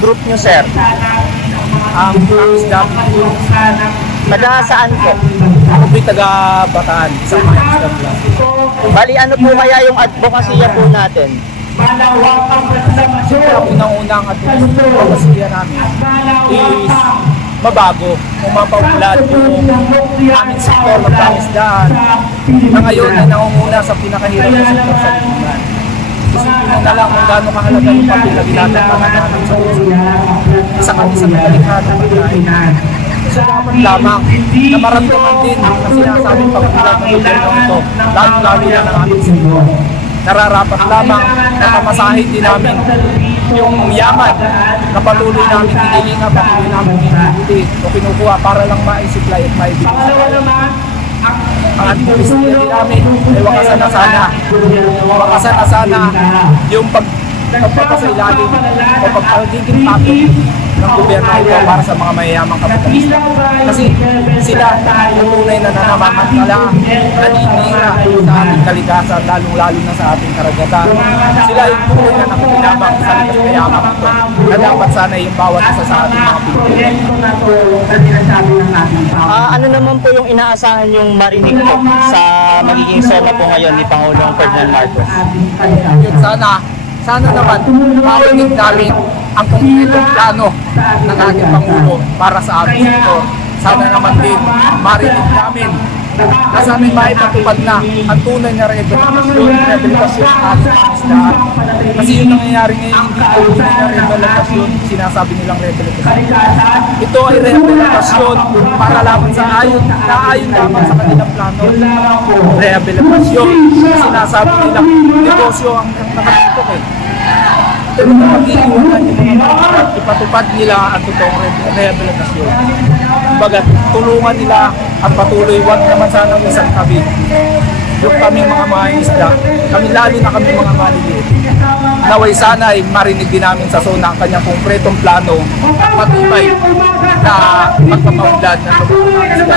group nyo, sir? Ang isda po, Taga saan po? ako po'y taga Bataan, sa mga isda lang. Bali, ano po kaya yung advokasya po natin? Siyempre, ang unang-unang advokasya namin is mabago, mapaulat yung aming sektor ng pangisdaan na ngayon ay nangunguna sa pinakahirap na sektor sa lipunan. Isipin mo na lang kung gaano kahalaga yung papel na ginagawa namin sa isa kami sa nakalikhanan ng pagkain. So dapat lamang na maramdaman din ang sinasabing pagkulat ng gobyerno ito, lalo-lalo na ng aming sektor. Nararapat lamang na pamasahin din namin yung yaman na patuloy namin hinihinga, patuloy namin hinihuli o kinukuha para lang maisupply at maibigay sa bayan. Ang ating pamilya din namin ay wakasan na sana yung pagpapasailalim o pagpagiging patong ng gobyerno ito para sa mga mayayamang kapitalista. Kasi sila yung tunay na nanamamantala, naninira sa ating kalikasan, lalong-lalo na sa ating karagatan. Sila yung tunay na nakikinabang sa likas kayaman ito na dapat sana yung bawat isa sa ating mga Pilipino. Ano naman po yung inaasahan yung marinig po sa magiging SOMA po ngayon ni Pangulong Ferdinand Marcos? Yun, sana naman marinig namin ang konkretong plano ng ating Pangulo para sa aming sektor. Sana naman din marinig namin na sana'y maipatupad na ang tunay na rehabilitasyon ng ating pangisdaan. Kasi yung nangyayari ngayon, hindi ito tunay na rehabilitasyon, sinasabi nilang rehabilitasyon. Ito ay rehabilitasyon para lamang sa ayon lamang sa kanilang plano. Rehabilitasyon, sinasabi nilang negosyo ang nakatutok eh. Pero pag-iiwanan ipatupad nila ang totoong rehabilitasyon. Kumbaga, tulungan nila at patuloy, wag naman sana ng isang tabi. Yung kami mga isda, kami lalo na kami mga maliliit. Naway sana ay marinig din namin sa SONA ang kanyang konkretong plano at matibay na magpapaunlad ng mga isda.